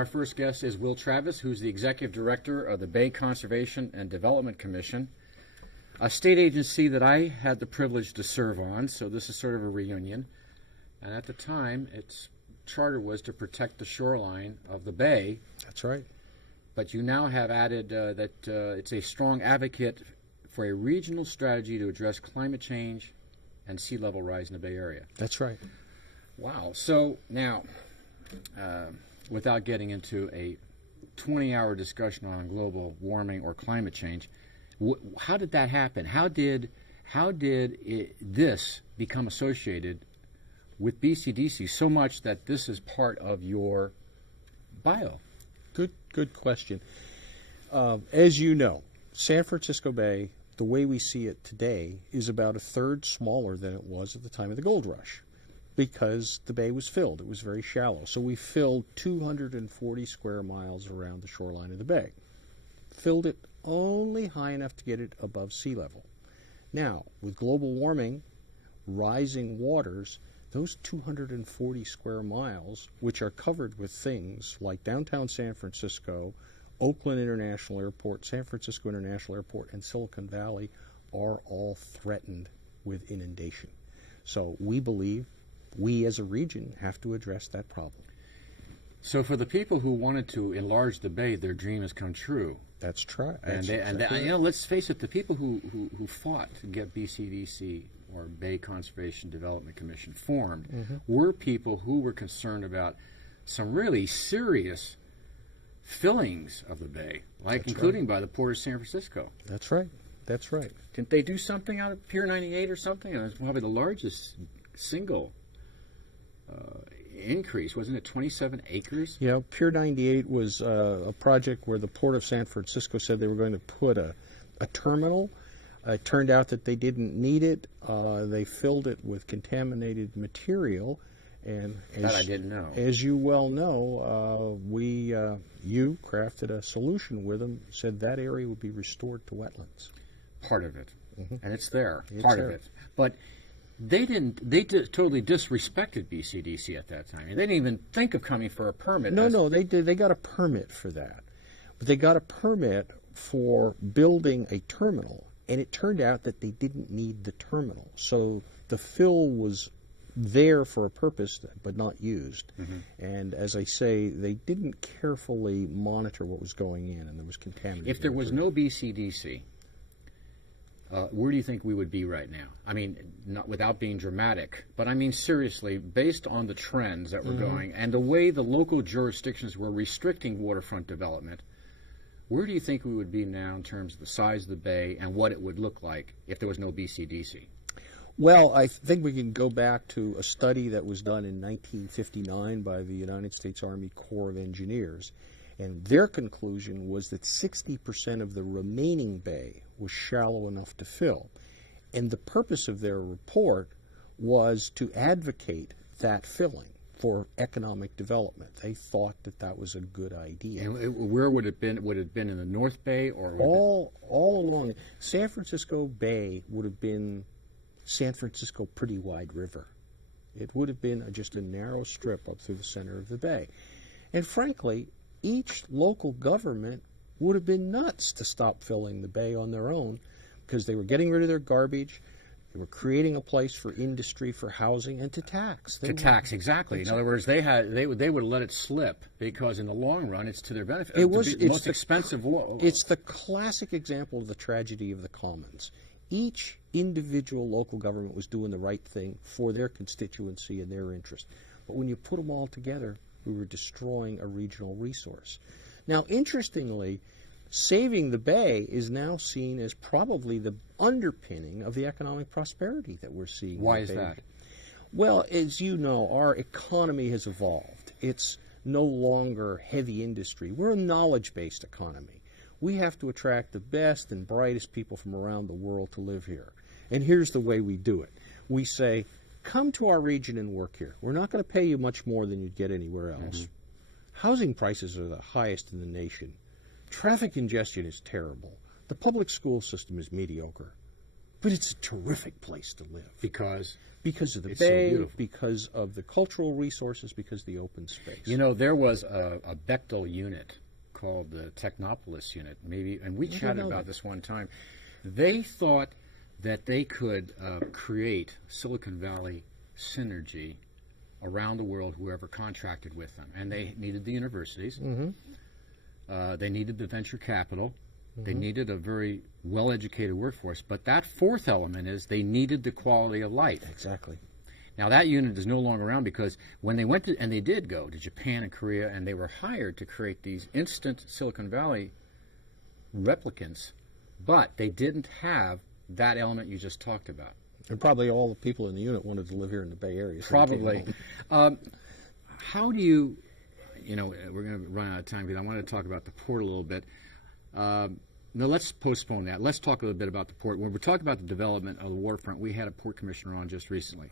our first guest is Will Travis, who's the Executive Director of the Bay Conservation and Development Commission, a state agency that I had the privilege to serve on, so this is sort of a reunion. And at the time, its charter was to protect the shoreline of the bay. That's right. But you now have added that it's a strong advocate for a regional strategy to address climate change and sea level rise in the Bay Area. That's right. Wow. So now, without getting into a 20-hour discussion on global warming or climate change, how did that happen? How did this become associated with BCDC so much that this is part of your bio? Good question. As you know, San Francisco Bay, the way we see it today, is about a third smaller than it was at the time of the gold rush, because the bay was filled. It was very shallow. So we filled 240 square miles around the shoreline of the bay. Filled it only high enough to get it above sea level. Now, with global warming, rising waters, those 240 square miles, which are covered with things like downtown San Francisco, Oakland International Airport, San Francisco International Airport, and Silicon Valley, are all threatened with inundation. So we believe we as a region have to address that problem. So for the people who wanted to enlarge the bay, their dream has come true. That's true. Let's face it, the people who fought to get BCDC, or Bay Conservation Development Commission, formed were people who were concerned about some really serious fillings of the bay, like including by the Port of San Francisco. That's right. That's right. Didn't they do something out of Pier 98 or something? It was probably the largest single increase. Wasn't it 27 acres? Yeah, Pier 98 was a project where the Port of San Francisco said they were going to put a terminal. It turned out that they didn't need it. They filled it with contaminated material. And that I didn't know. As you well know, you crafted a solution with them, said that area would be restored to wetlands. Part of it. And it's there. Part of it. But they totally disrespected BCDC at that time. They didn't even think of coming for a permit. No, they did. They got a permit for that. But they got a permit for building a terminal, and it turned out that they didn't need the terminal. So the fill was there for a purpose but not used. And as I say, they didn't carefully monitor what was going in, and there was contamination. If there was no BCDC, where do you think we would be right now? I mean, not without being dramatic, but I mean seriously, based on the trends that were going and the way the local jurisdictions were restricting waterfront development, where do you think we would be now in terms of the size of the bay and what it would look like if there was no BCDC? Well, I think we can go back to a study that was done in 1959 by the United States Army Corps of Engineers. And their conclusion was that 60% of the remaining bay was shallow enough to fill. And the purpose of their report was to advocate that filling for economic development. They thought that that was a good idea. And where would it have been? Would it have been in the North Bay? Or all along. San Francisco Bay would have been San Francisco Pretty Wide River. It would have been just a narrow strip up through the center of the bay. And frankly, each local government would have been nuts to stop filling the bay on their own, because they were getting rid of their garbage, they were creating a place for industry, for housing, and to tax. Exactly. In other words, they would let it slip, because in the long run, it's to their benefit. It's the most expensive law. It's the classic example of the tragedy of the commons. Each individual local government was doing the right thing for their constituency and their interest. But when you put them all together, we were destroying a regional resource. Now, interestingly, saving the bay is now seen as probably the underpinning of the economic prosperity that we're seeing. Why is that? Well, as you know, our economy has evolved. It's no longer heavy industry. We're a knowledge-based economy. We have to attract the best and brightest people from around the world to live here. And here's the way we do it. We say, come to our region and work here. We're not going to pay you much more than you'd get anywhere else. Housing prices are the highest in the nation. Traffic congestion is terrible. The public school system is mediocre. But it's a terrific place to live. Because of the it's so bay, beautiful. because of the cultural resources, because of the open space. You know, there was a Bechtel unit called the Technopolis unit, and we chatted about this one time. They thought that they could create Silicon Valley synergy around the world, whoever contracted with them. And they needed the universities. They needed the venture capital. They needed a very well-educated workforce. But that fourth element is they needed the quality of life. Exactly. Now, that unit is no longer around because when they went to, and they did go to Japan and Korea, and they were hired to create these instant Silicon Valley replicants, but they didn't have that element you just talked about. And probably all the people in the unit wanted to live here in the Bay Area. So Probably. How do you, we're going to run out of time because I wanted to talk about the port a little bit. No, let's postpone that. Let's talk a little bit about the port. When we're talking about the development of the waterfront, we had a port commissioner on just recently.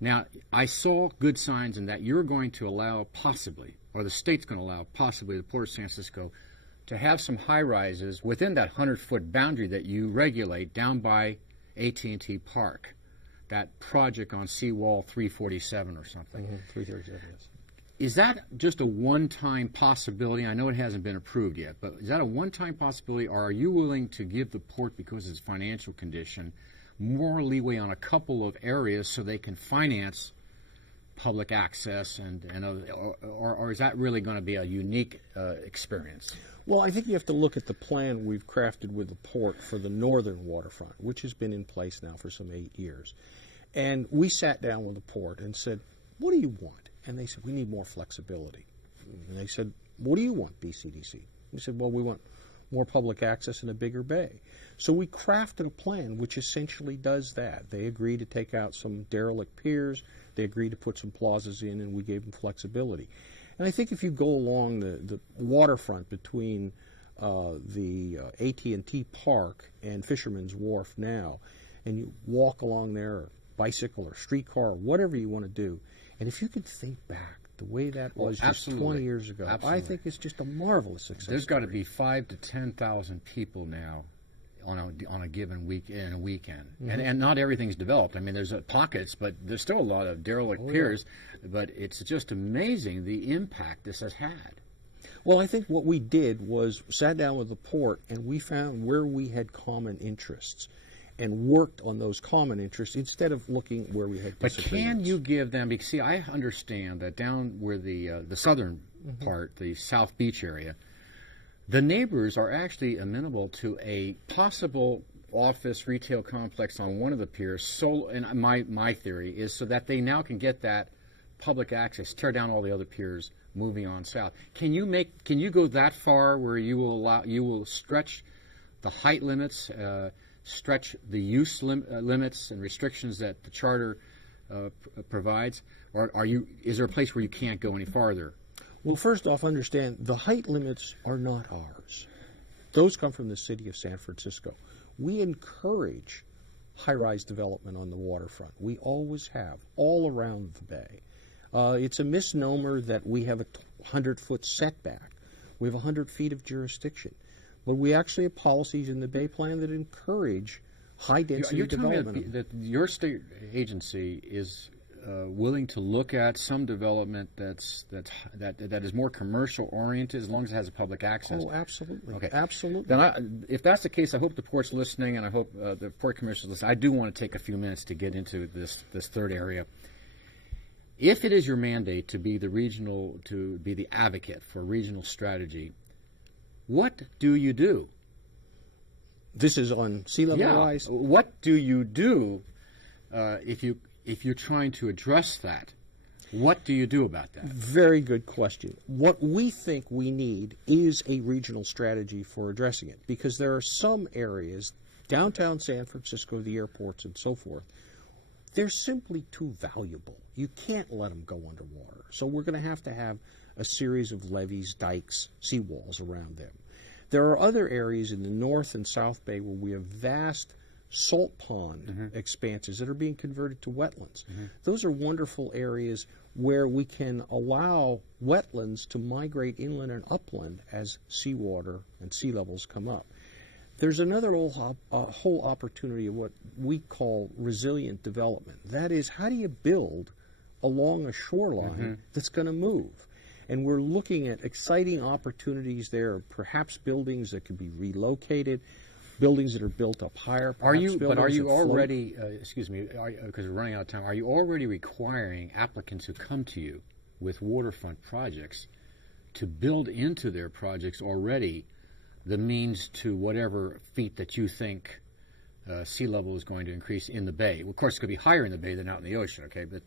Now, I saw good signs in that you're going to allow possibly, or the state's going to allow possibly the Port of San Francisco to have some high-rises within that 100-foot boundary that you regulate down by AT&T Park, that project on Seawall 347 or something. 337, yes. Is that just a one-time possibility? I know it hasn't been approved yet, but is that a one-time possibility, or are you willing to give the port, because of its financial condition, more leeway on a couple of areas so they can finance public access, or is that really going to be a unique experience? Well, I think you have to look at the plan we've crafted with the port for the northern waterfront, which has been in place now for some 8 years. And we sat down with the port and said, what do you want? And they said, we need more flexibility. And they said, what do you want, BCDC? We said, well, we want more public access and a bigger bay. So we crafted a plan which essentially does that. They agreed to take out some derelict piers. They agreed to put some plazas in, and we gave them flexibility. And I think if you go along the waterfront between the AT&T Park and Fisherman's Wharf now, and you walk along there, or bicycle or streetcar or whatever you want to do, and if you could think back the way that was just 20 years ago, I think it's just a marvelous success. There's got to be 5,000 to 10,000 people now on a given week in a weekend, and not everything's developed. I mean, there's pockets, but there's still a lot of derelict piers. But it's just amazing the impact this has had. Well, I think what we did was sat down with the port, and we found where we had common interests, and worked on those common interests instead of looking where we had disagreements. But can you give them, because see, I understand that down where the southern part, the South Beach area, the neighbors are actually amenable to a possible office retail complex on one of the piers. So, and my theory is so that they now can get that public access, tear down all the other piers, moving on south. Can you go that far where you will stretch the height limits, stretch the use limits and restrictions that the charter provides, or is there a place where you can't go any farther? Well, first off, understand the height limits are not ours. Those come from the city of San Francisco. We encourage high-rise development on the waterfront. We always have, all around the bay. It's a misnomer that we have a 100-foot setback. We have 100 feet of jurisdiction. But we actually have policies in the Bay Plan that encourage high-density development. You're telling me that your state agency is willing to look at some development that is more commercial-oriented, as long as it has a public access? Oh, absolutely. Okay. Absolutely. Then, if that's the case, I hope the port's listening, and I hope the port commissioner's listening. I do want to take a few minutes to get into this third area. If it is your mandate to be the advocate for regional strategy, what do you do? This is on sea level rise. What do you do if you're trying to address that? What do you do about that? Very good question. What we think we need is a regional strategy for addressing it, because there are some areas, downtown San Francisco, the airports and so forth, they're simply too valuable. You can't let them go underwater. So we're going to have a series of levees, dikes, seawalls around them. There are other areas in the North and South Bay where we have vast salt pond expanses that are being converted to wetlands. Those are wonderful areas where we can allow wetlands to migrate inland and upland as seawater and sea levels come up. There's another whole opportunity of what we call resilient development. That is, how do you build along a shoreline that's going to move? And we're looking at exciting opportunities there, perhaps buildings that could be relocated, buildings that are built up higher. Are you already, excuse me, because we're running out of time, are you already requiring applicants who come to you with waterfront projects to build into their projects already the means to whatever feet that you think sea level is going to increase in the bay? Of course, it's going to be higher in the bay than out in the ocean, okay? But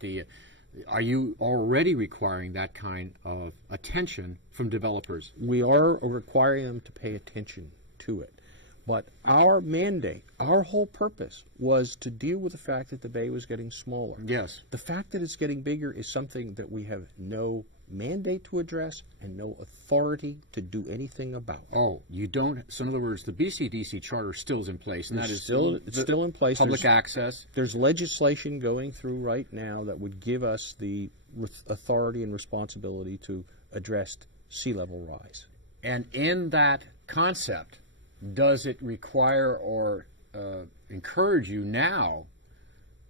are you already requiring that kind of attention from developers? We are requiring them to pay attention to it. But our mandate, our whole purpose, was to deal with the fact that the bay was getting smaller. Yes. The fact that it's getting bigger is something that we have no mandate to address and no authority to do anything about. Oh, you don't? So in other words, the BCDC charter still is in place, and It's that is still in place. Public access. There's legislation going through right now that would give us the authority and responsibility to address sea level rise. And in that concept, does it require or encourage you now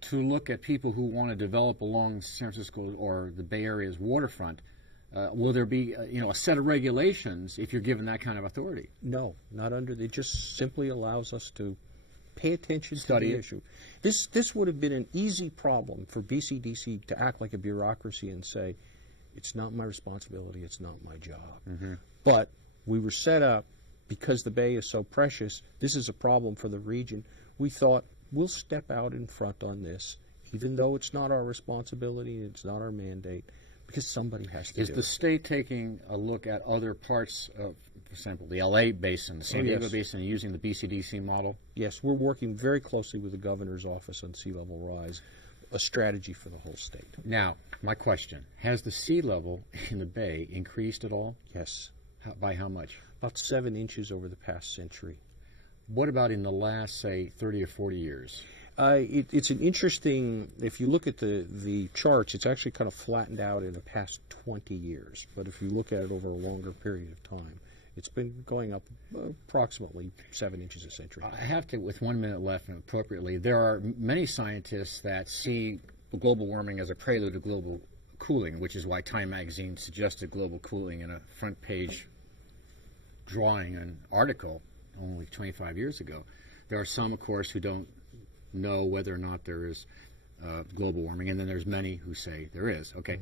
to look at people who want to develop along San Francisco or the Bay Area's waterfront? Will there be a set of regulations if you're given that kind of authority? No, not under. It just simply allows us to pay attention to Study the it. issue. This would have been an easy problem for BCDC to act like a bureaucracy and say, it's not my responsibility, it's not my job. But we were set up because the bay is so precious. This is a problem for the region. We thought, we'll step out in front on this, even though it's not our responsibility, it's not our mandate, because somebody has to do it. Is the state taking a look at other parts of, for example, the LA basin, the San Diego basin, and using the BCDC model? Yes, we're working very closely with the governor's office on sea level rise, a strategy for the whole state. Now, my question, has the sea level in the bay increased at all? Yes. By how much? About 7 inches over the past century. What about in the last, say, 30 or 40 years? It's an interesting, if you look at the charts, it's actually kind of flattened out in the past 20 years. But if you look at it over a longer period of time, it's been going up approximately 7 inches a century. I have to, with 1 minute left and appropriately, there are many scientists that see global warming as a prelude to global cooling, which is why Time magazine suggested global cooling in a front page drawing an article only 25 years ago. There are some, of course, who don't know whether or not there is global warming, and then there's many who say there is. Okay.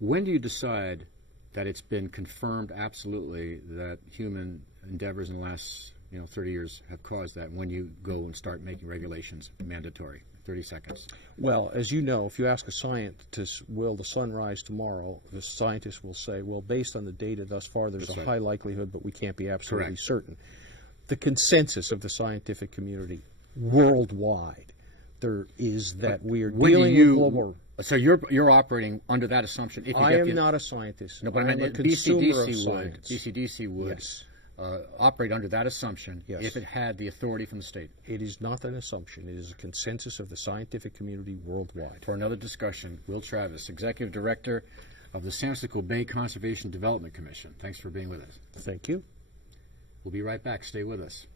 When do you decide that it's been confirmed absolutely that human endeavors in the last 30 years have caused that, when you go and start making regulations mandatory? 30 seconds. Well, as you know, if you ask a scientist, will the sun rise tomorrow, the scientist will say, well, based on the data thus far, there's a high likelihood, but we can't be absolutely certain. The consensus of the scientific community worldwide, there is that we are dealing with global. So you're operating under that assumption. If you I am not a scientist. No, but I am a consumer of science. BCDC would. Yes. Operate under that assumption Yes. if it had the authority from the state. It is not an assumption. It is a consensus of the scientific community worldwide. For another discussion, Will Travis, Executive Director of the San Francisco Bay Conservation Development Commission. Thanks for being with us. Thank you. We'll be right back. Stay with us.